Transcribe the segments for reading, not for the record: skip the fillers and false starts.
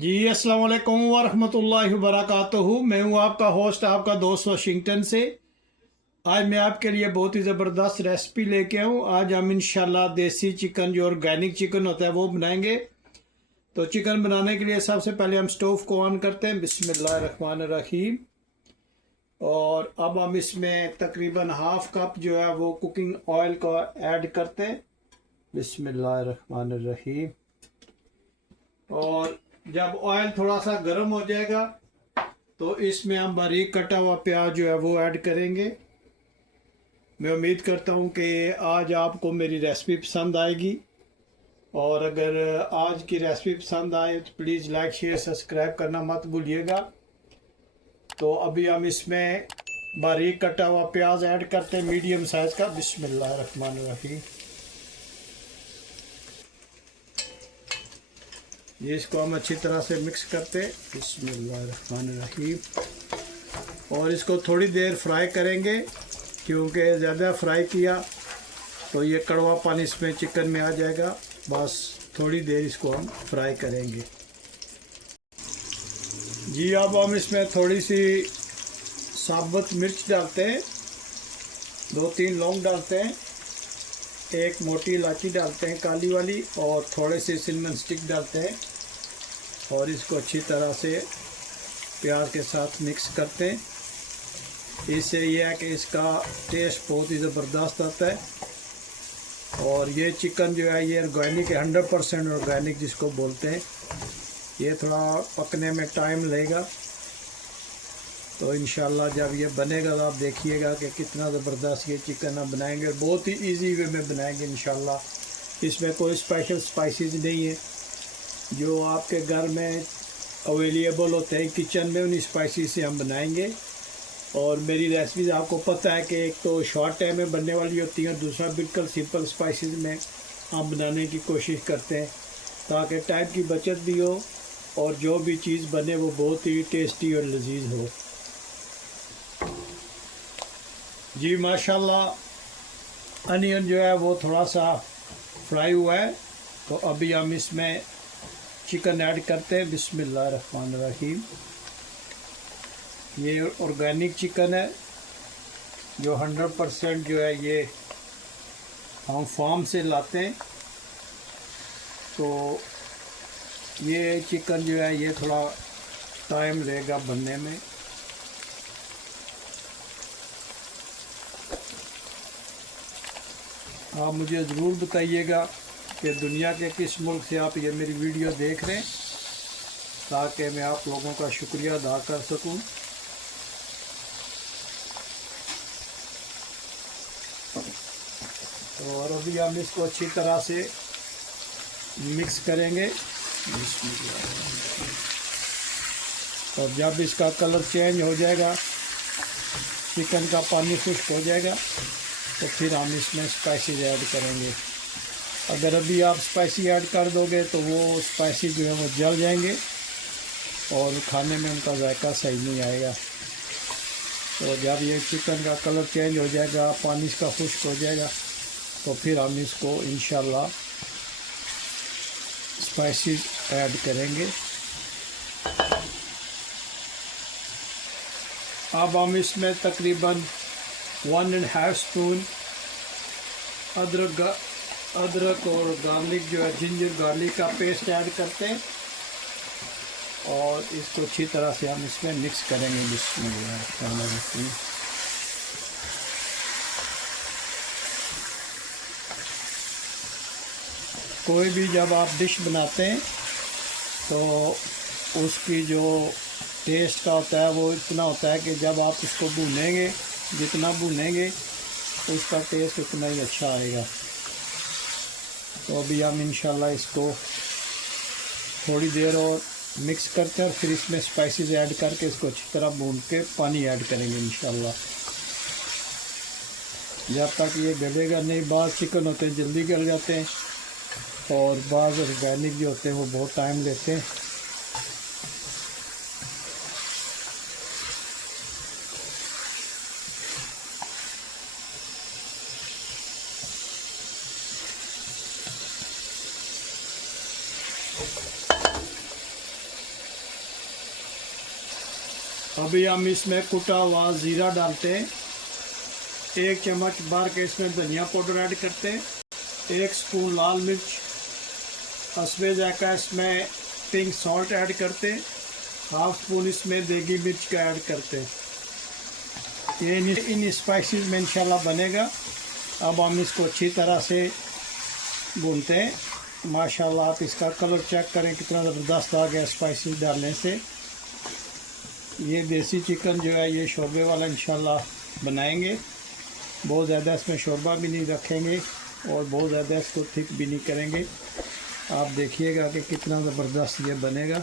जी अस्सलाम वालेकुम वरहमतुल्लाहि वबरकातुहू। मैं हूं आपका होस्ट, आपका दोस्त वाशिंगटन से। आज मैं आपके लिए बहुत ही ज़बरदस्त रेसिपी लेके आऊँ। आज हम इंशाल्लाह देसी चिकन, जो ऑर्गेनिक चिकन होता है, वो बनाएंगे। तो चिकन बनाने के लिए सबसे पहले हम स्टोव को ऑन करते हैं। बिस्मिल्लाहिर्रहमानिर्रहीम। और अब हम इसमें तकरीबन हाफ कप जो है वो कुकिंग ऑयल को ऐड करते हैं। बिस्मिल्लाहिर्रहमानिर्रहीम। और जब ऑयल थोड़ा सा गर्म हो जाएगा तो इसमें हम बारीक कटा हुआ प्याज जो है वो ऐड करेंगे। मैं उम्मीद करता हूँ कि आज आपको मेरी रेसिपी पसंद आएगी। और अगर आज की रेसिपी पसंद आए तो प्लीज़ लाइक शेयर सब्सक्राइब करना मत भूलिएगा। तो अभी हम इसमें बारीक कटा हुआ प्याज ऐड करते हैं, मीडियम साइज़ का। बिस्मिल्लाहिर्रहमानिर्रहीम। ये इसको हम अच्छी तरह से मिक्स करते हैं। बिस्मिल्लाहिर्रहमानिर्रहीम। और इसको थोड़ी देर फ्राई करेंगे, क्योंकि ज़्यादा फ्राई किया तो ये कड़वा पानी इसमें चिकन में आ जाएगा। बस थोड़ी देर इसको हम फ्राई करेंगे। जी अब हम इसमें थोड़ी सी साबुत मिर्च डालते हैं, 2-3 लौंग डालते हैं, एक मोटी इलायची डालते हैं काली वाली, और थोड़े से सिनेमन स्टिक डालते हैं। और इसको अच्छी तरह से प्याज के साथ मिक्स करते हैं। इससे यह है कि इसका टेस्ट बहुत ही ज़बरदस्त आता है। और ये चिकन जो है ये ऑर्गेनिक है, 100% ऑर्गेनिक जिसको बोलते हैं। ये थोड़ा पकने में टाइम लगेगा, तो इंशाल्लाह जब ये बनेगा तो आप देखिएगा कि कितना ज़बरदस्त ये चिकन हम बनाएंगे। बहुत ही इजी वे में बनाएंगे इंशाल्लाह। इसमें कोई स्पेशल स्पाइसेस नहीं है, जो आपके घर में अवेलेबल होते हैं किचन में, उन्हीं स्पाइसेस से हम बनाएंगे। और मेरी रेसिपीज़ आपको पता है कि एक तो शॉर्ट टाइम में बनने वाली होती हैं, दूसरा बिल्कुल सिंपल स्पाइसेस में हम बनाने की कोशिश करते हैं, ताकि टाइम की बचत भी हो और जो भी चीज़ बने वो बहुत ही टेस्टी और लजीज हो। जी माशाल्लाह अनियन जो है वो थोड़ा सा फ्राई हुआ है, तो अभी हम इसमें चिकन ऐड करते हैं। बिस्मिल्लाहिर्रहमानिर्रहीम। ये ऑर्गेनिक चिकन है, जो 100% जो है ये हम फार्म से लाते हैं। तो ये चिकन जो है ये थोड़ा टाइम लेगा बनने में। आप मुझे ज़रूर बताइएगा कि दुनिया के किस मुल्क से आप ये मेरी वीडियो देख रहे हैं, ताकि मैं आप लोगों का शुक्रिया अदा कर सकूं। और अभी हम इसको अच्छी तरह से मिक्स करेंगे। और जब इसका कलर चेंज हो जाएगा, चिकन का पानी खुश्क हो जाएगा, तो फिर हम इसमें स्पाइसेस ऐड करेंगे। अगर अभी आप स्पाइसी ऐड कर दोगे तो वो स्पाइसी जो है वो जल जाएंगे और खाने में उनका जायका सही नहीं आएगा। तो जब ये चिकन का कलर चेंज हो जाएगा, पानी इसका खुश्क हो जाएगा, तो फिर हम इसको इंशाल्लाह स्पाइसेस ऐड करेंगे। अब हम इसमें तकरीबन 1.5 स्पून अदरक और गार्लिक जो है, जिंजर गार्लिक का पेस्ट ऐड करते हैं। और इसको अच्छी तरह से हम इसमें मिक्स करेंगे। बिस्मिल्लाह। कोई भी जब आप डिश बनाते हैं तो उसकी जो टेस्ट का होता है वो इतना होता है कि जब आप इसको भूनेंगे, जितना भूनेंगे उसका टेस्ट उतना ही अच्छा आएगा। तो अभी हम इंशाल्लाह इसको थोड़ी देर और मिक्स करते हैं, और फिर इसमें स्पाइसेस ऐड करके इसको अच्छी तरह भून के पानी ऐड करेंगे इंशाल्लाह। जब तक ये गलेगा नहीं, बाज़ चिकन होते हैं जल्दी गल जाते हैं, और बाज़ ऑर्गेनिक जो होते हैं वो बहुत टाइम लेते हैं। अभी हम इसमें कुटा हुआ ज़ीरा डालते हैं, 1 चम्मच भर के इसमें धनिया पाउडर ऐड करते हैं, 1 स्पून लाल मिर्च, हस्बे जायका इसमें पिंक सॉल्ट ऐड करते हैं, 1/2 स्पून इसमें देगी मिर्च का ऐड करते हैं। ये इन स्पाइसेस में इंशाल्लाह बनेगा। अब हम इसको अच्छी तरह से भूनते हैं। माशाल्लाह आप इसका कलर चेक करें कितना ज़बरदस्त आ गया स्पाइसेस डालने से। ये देसी चिकन जो है ये शोरबे वाला इंशाल्लाह बनाएंगे। बहुत ज़्यादा इसमें शोरबा भी नहीं रखेंगे और बहुत ज़्यादा इसको थिक भी नहीं करेंगे। आप देखिएगा कि कितना ज़बरदस्त ये बनेगा।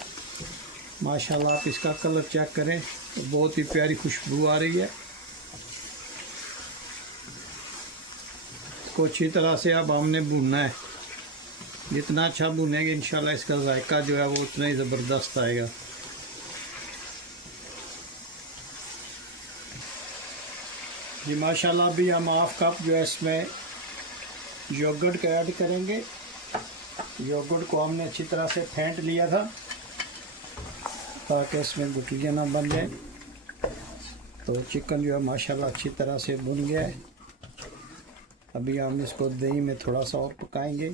माशाल्लाह आप इसका कलर चेक करें तो बहुत ही प्यारी खुशबू आ रही है। इसको अच्छी तरह से अब हमने भूनना है। जितना अच्छा भूनेंगे इंशाल्लाह इसका जायका जो है वो उतना ही ज़बरदस्त आएगा। जी माशाल्लाह अभी हम 1/2 कप जो है इसमें योगर्ट का ऐड करेंगे। योगर्ट को हमने अच्छी तरह से फेंट लिया था ताकि इसमें गुठलियाँ ना बन जाए। तो चिकन जो है माशाल्लाह अच्छी तरह से भुन गया है। अभी हम इसको दही में थोड़ा सा और पकाएंगे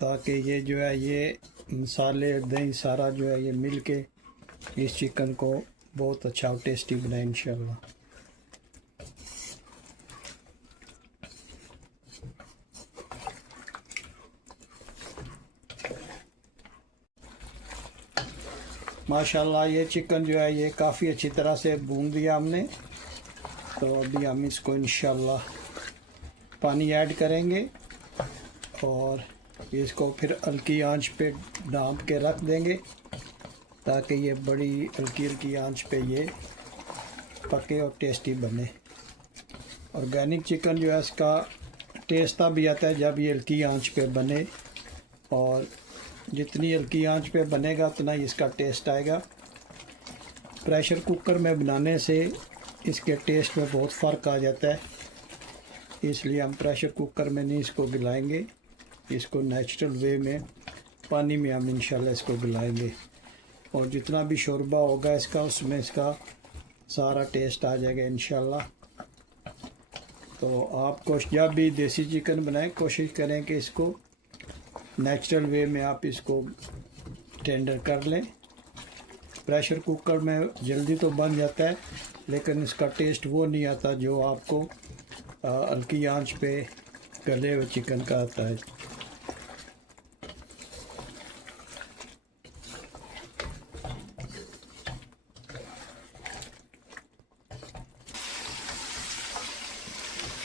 ताकि ये जो है ये मसाले दही सारा जो है ये मिल के इस चिकन को बहुत अच्छा और टेस्टी बनाए इंशाल्लाह। माशाल्लाह ये चिकन जो है ये काफ़ी अच्छी तरह से भून दिया हमने। तो अभी हम इसको इंशाल्लाह पानी ऐड करेंगे और इसको फिर हल्की आंच पे ढाँप के रख देंगे ताकि ये बड़ी हल्की हल्की आंच पे ये पके और टेस्टी बने। ऑर्गेनिक चिकन जो है इसका टेस्ट तभी आता है जब ये हल्की आंच पे बने, और जितनी हल्की आंच पे बनेगा उतना ही इसका टेस्ट आएगा। प्रेशर कुकर में बनाने से इसके टेस्ट में बहुत फ़र्क आ जाता है, इसलिए हम प्रेशर कुकर में नहीं इसको गलाएंगे। इसको नेचुरल वे में पानी में हम इंशाल्लाह इसको गलाएंगे और जितना भी शोरबा होगा इसका उसमें इसका सारा टेस्ट आ जाएगा इंशाल्लाह। तो आपको जब भी देसी चिकन बनाएं कोशिश करें कि इसको नेचुरल वे में आप इसको टेंडर कर लें। प्रेशर कुकर में जल्दी तो बन जाता है लेकिन इसका टेस्ट वो नहीं आता जो आपको हल्की आंच पे गले हुए चिकन का आता है।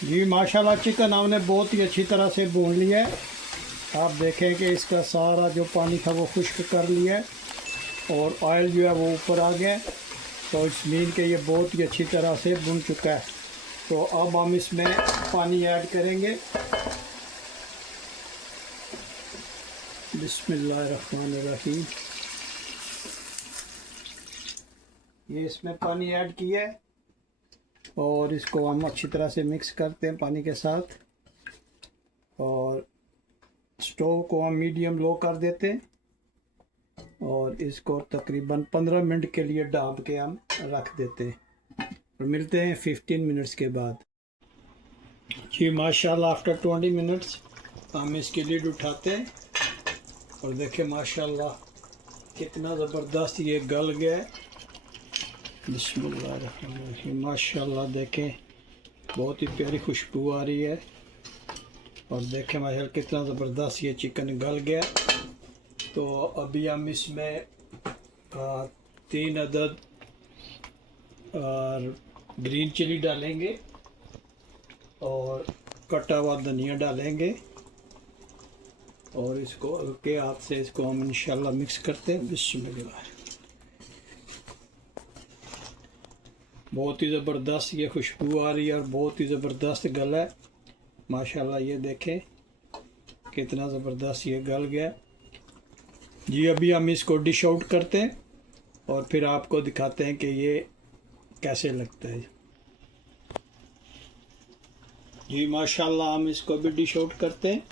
जी माशाल्लाह चिकन हमने बहुत ही अच्छी तरह से भून लिया है। आप देखें कि इसका सारा जो पानी था वो खुश्क कर लिया है और ऑयल जो है वो ऊपर आ गया। तो इस मीन के ये बहुत ही अच्छी तरह से भुन चुका है। तो अब हम इसमें पानी ऐड करेंगे। बिस्मिल्लाहिर्रहमानिर्रहीम। ये इसमें पानी ऐड किया है और इसको हम अच्छी तरह से मिक्स करते हैं पानी के साथ और स्टोव को हम मीडियम लो कर देते हैं और इसको तकरीबन 15 मिनट के लिए ढाँप के हम रख देते हैं और मिलते हैं 15 मिनट्स के बाद। जी माशाल्लाह आफ्टर 20 मिनट्स हम इसकी लिड उठाते हैं और देखें माशाल्लाह कितना ज़बरदस्त ये गल गया है। बिस्मिल्लाहिर्रहमानिर्रहीम। माशाल्लाह देखें बहुत ही प्यारी खुशबू आ रही है और देखें माशाल्लाह कितना ज़बरदस्त ये चिकन गल गया। तो अभी हम इसमें 3 अदद ग्रीन चिली डालेंगे और कटा हुआ धनिया डालेंगे और इसको हल्के हाथ से इसको हम इंशाल्लाह मिक्स करते हैं। बिस्मिल्लाह। बहुत ही ज़बरदस्त ये खुशबू आ रही है और बहुत ही ज़बरदस्त गला है माशाल्लाह। ये देखें कितना ज़बरदस्त ये गल गया जी। अभी हम इसको डिश आउट करते हैं और फिर आपको दिखाते हैं कि ये कैसे लगता है जी। माशाल्लाह हम इसको भी डिश आउट करते हैं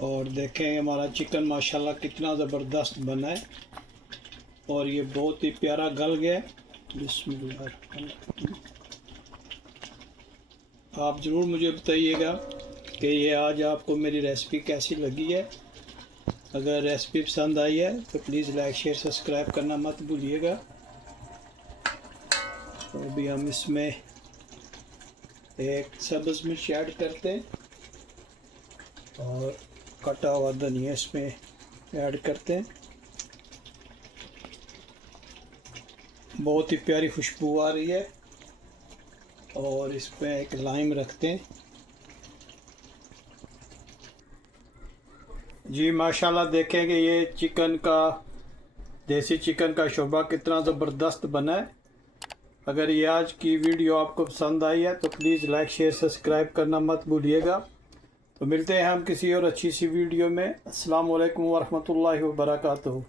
और देखें हमारा चिकन माशाल्लाह कितना ज़बरदस्त बना है और ये बहुत ही प्यारा गल गया है। बिस्मिल्लाह। आप ज़रूर मुझे बताइएगा कि ये आज आपको मेरी रेसिपी कैसी लगी है। अगर रेसिपी पसंद आई है तो प्लीज़ लाइक शेयर सब्सक्राइब करना मत भूलिएगा। तो अभी हम इसमें एक सब्ज़ मिर्च ऐड करते हैं और कटा हुआ धनिया इसमें ऐड करते हैं। बहुत ही प्यारी खुशबू आ रही है और इसमें एक लाइम रखते हैं। जी माशाल्लाह देखें कि ये चिकन का देसी चिकन का शोरबा कितना ज़बरदस्त बना है। अगर ये आज की वीडियो आपको पसंद आई है तो प्लीज़ लाइक शेयर सब्सक्राइब करना मत भूलिएगा। तो मिलते हैं हम किसी और अच्छी सी वीडियो में। अस्सलाम वालेकुम व रहमतुल्लाहि व बरकातुहू।